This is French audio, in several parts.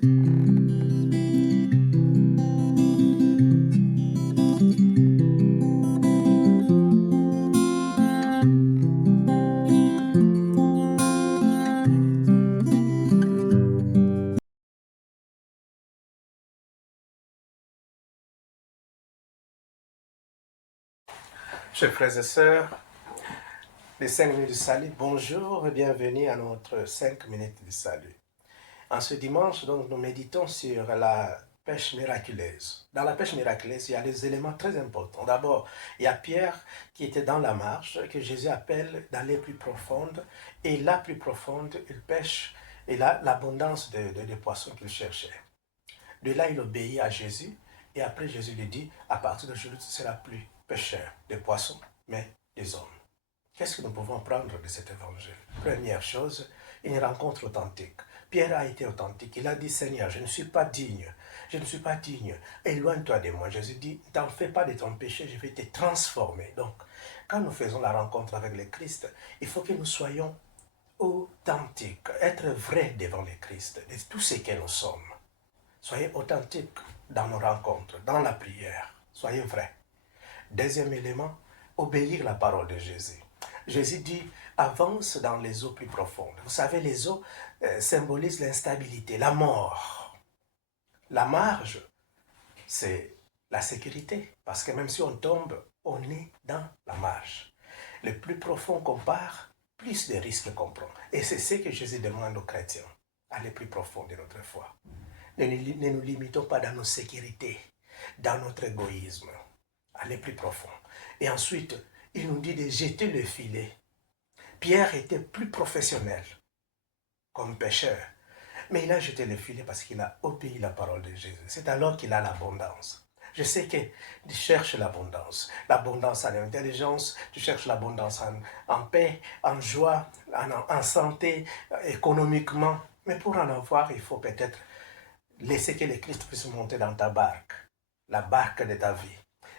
Chers frères et sœurs, les 5 minutes de salut, bonjour et bienvenue à notre 5 minutes de salut. En ce dimanche, donc, nous méditons sur la pêche miraculeuse. Dans la pêche miraculeuse, il y a des éléments très importants. D'abord, il y a Pierre qui était dans la marge, que Jésus appelle d'aller plus profonde. Et la plus profonde, il pêche, et là, l'abondance de poissons qu'il cherchait. De là, il obéit à Jésus. Et après, Jésus lui dit, à partir d'aujourd'hui, tu ne seras plus pêcheur de poissons, mais des hommes. Qu'est-ce que nous pouvons prendre de cet évangile? Première chose, une rencontre authentique. Pierre a été authentique. Il a dit, Seigneur, je ne suis pas digne. Je ne suis pas digne. Éloigne-toi de moi. Jésus dit, t'en fais pas de ton péché, je vais te transformer. Donc, quand nous faisons la rencontre avec le Christ, il faut que nous soyons authentiques, être vrais devant le Christ, de tout ce que nous sommes. Soyez authentiques dans nos rencontres, dans la prière. Soyez vrais. Deuxième élément, obéir la parole de Jésus. Jésus dit, avance dans les eaux plus profondes. Vous savez, les eaux symbolisent l'instabilité, la mort. La marge, c'est la sécurité. Parce que même si on tombe, on est dans la marge. Le plus profond qu'on part, plus de risques qu'on prend. Et c'est ce que Jésus demande aux chrétiens. Aller plus profond de notre foi. Ne nous limitons pas dans nos sécurités, dans notre égoïsme. Aller plus profond. Et ensuite, il nous dit de jeter le filet. Pierre était plus professionnel comme pêcheur, mais il a jeté le filet parce qu'il a obéi à la parole de Jésus. C'est alors qu'il a l'abondance. Je sais que tu cherches l'abondance en intelligence, tu cherches l'abondance en paix, en joie, en santé, économiquement. Mais pour en avoir, il faut peut-être laisser que le Christ puisse monter dans ta barque, la barque de ta vie.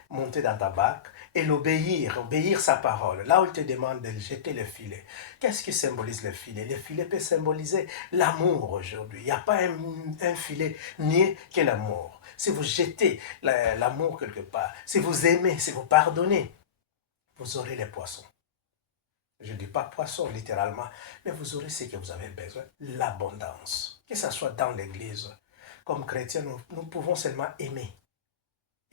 Monter dans ta barque et obéir sa parole. Là où il te demande de jeter le filet. Qu'est-ce qui symbolise le filet? Le filet peut symboliser l'amour aujourd'hui. Il n'y a pas un filet niais que l'amour. Si vous jetez l'amour quelque part, si vous aimez, si vous pardonnez, vous aurez les poissons. Je ne dis pas poisson littéralement, mais vous aurez ce que vous avez besoin, l'abondance. Que ce soit dans l'église. Comme chrétiens, nous pouvons seulement aimer.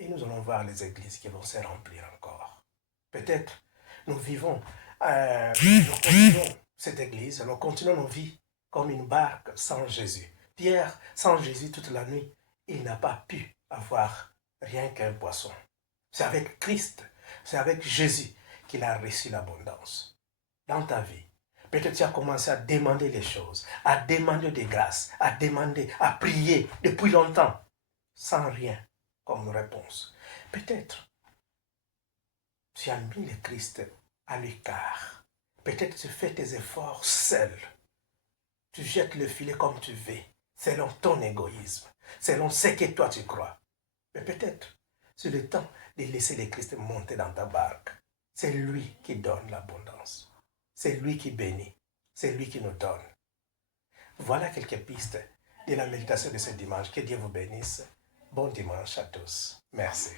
Et nous allons voir les églises qui vont se remplir encore. Peut-être nous vivons, nous continuons cette église, nous continuons nos vies comme une barque sans Jésus. Pierre, sans Jésus toute la nuit, il n'a pas pu avoir rien qu'un poisson. C'est avec Christ, c'est avec Jésus qu'il a reçu l'abondance. Dans ta vie, peut-être tu as commencé à demander les choses, à demander des grâces, à demander, à prier depuis longtemps, sans rien comme réponse. Peut-être tu as mis le Christ à l'écart. Peut-être tu fais tes efforts seul. Tu jettes le filet comme tu veux, selon ton égoïsme, selon ce que toi tu crois. Mais peut-être c'est le temps de laisser le Christ monter dans ta barque. C'est lui qui donne l'abondance. C'est lui qui bénit. C'est lui qui nous donne. Voilà quelques pistes de la méditation de ce dimanche. Que Dieu vous bénisse. Bon dimanche à tous. Merci.